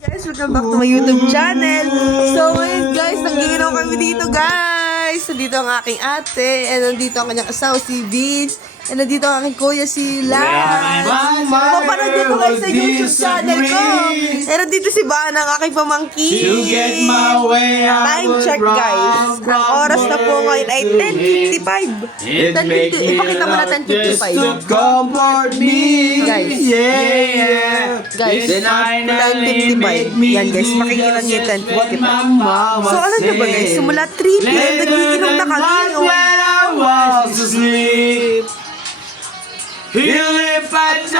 Guys, welcome back to my YouTube channel. So ngayon guys, nag-iinaw kami dito guys. So dito ang aking ate, and nandito ang kanyang asawa si Vince, and nandito ang aking kuya si Lance. Papanood dito guys sa YouTube channel ko. And nandito si Bana, ang aking pamangkin. Time check guys. Ang oras na po ngayon ay 10:55. Ipakita mo na 10:55. Guys. Guys, 10:55. Yan guys, makikita niyo yung 10:55. So alam niyo ba guys, simula 3 p.m. nagiinom na kami. He left $5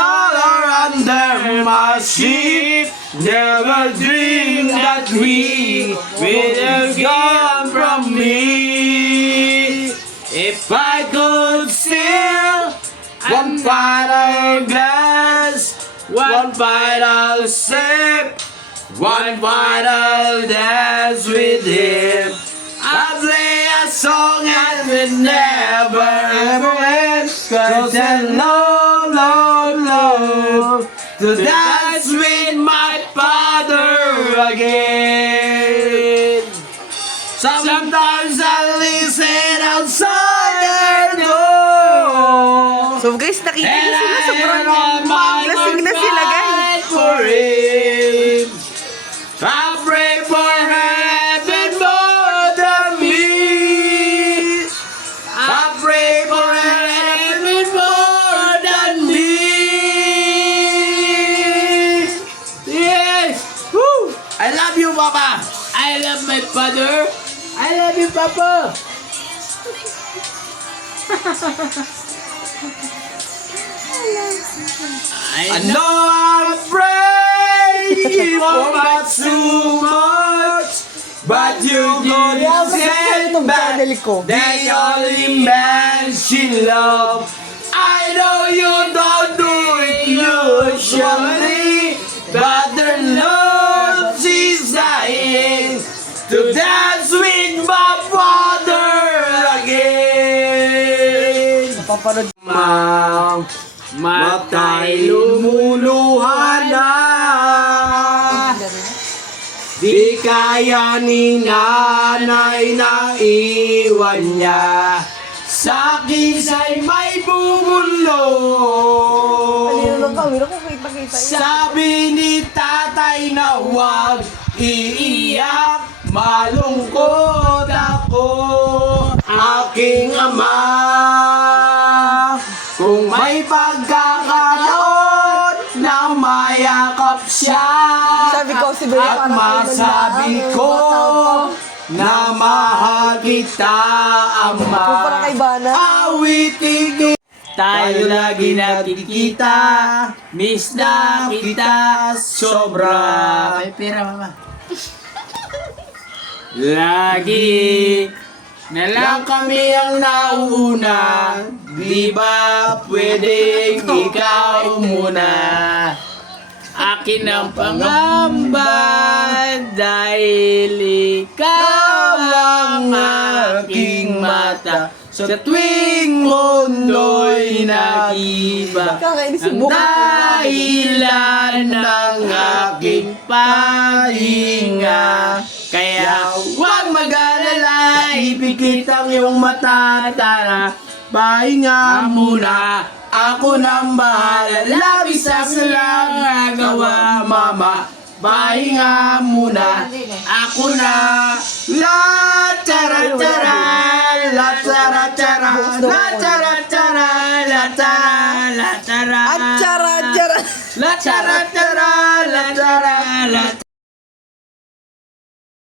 under my sheet. Never dreamed that we will come from me. If I could steal one final glass, one final sip, one final dance with him, I'd play a song and it never ever ends. Cause there's no to dance with my father again. Sometimes I listen outside their door. So guys, nakita niyo sila, sobrang lasing na sila guys. For him, I pray for heaven more than me. I pray for heaven more than me. Yes. Woo. I love you, Papa. I love my father. I love you, Papa. I know I'm afraid for too much, but you don't say back that only man she love. I know you don't do it usually, but the love she's dying to dance with my father again. Matay lumuluha na, di kaya ni nanay na iwan niya. Sa'kin siya'y may bumulong. Sabi ni tatay na huwag iiyak, malungkot ako, aking ama. Kung may pagkakataon na mayakap siya, Sabi ko, si at masabi ko na mahal kita, ama. Kumpara kay Bana. Awitin tayo lagi nakikita, miss na kita sobra. May pera, mama. Lagi na lang kami ang nauna, di ba pwedeng ikaw muna? Akin ang pangamba dahil ikaw ang aking mata. Sa tuwing mundo'y nag-iba, ang dahilan ng aking pahinga. Kaya huwag mag-alala, ipikit ang iyong mata, tara, pahinga muna. Ako nang bahala, labis sa lang nagawa, mama. Pahinga muna, ako na. La tara tara, la tara tara, la tara tara, la tara la tara, At chara. la tara tara, la tara la.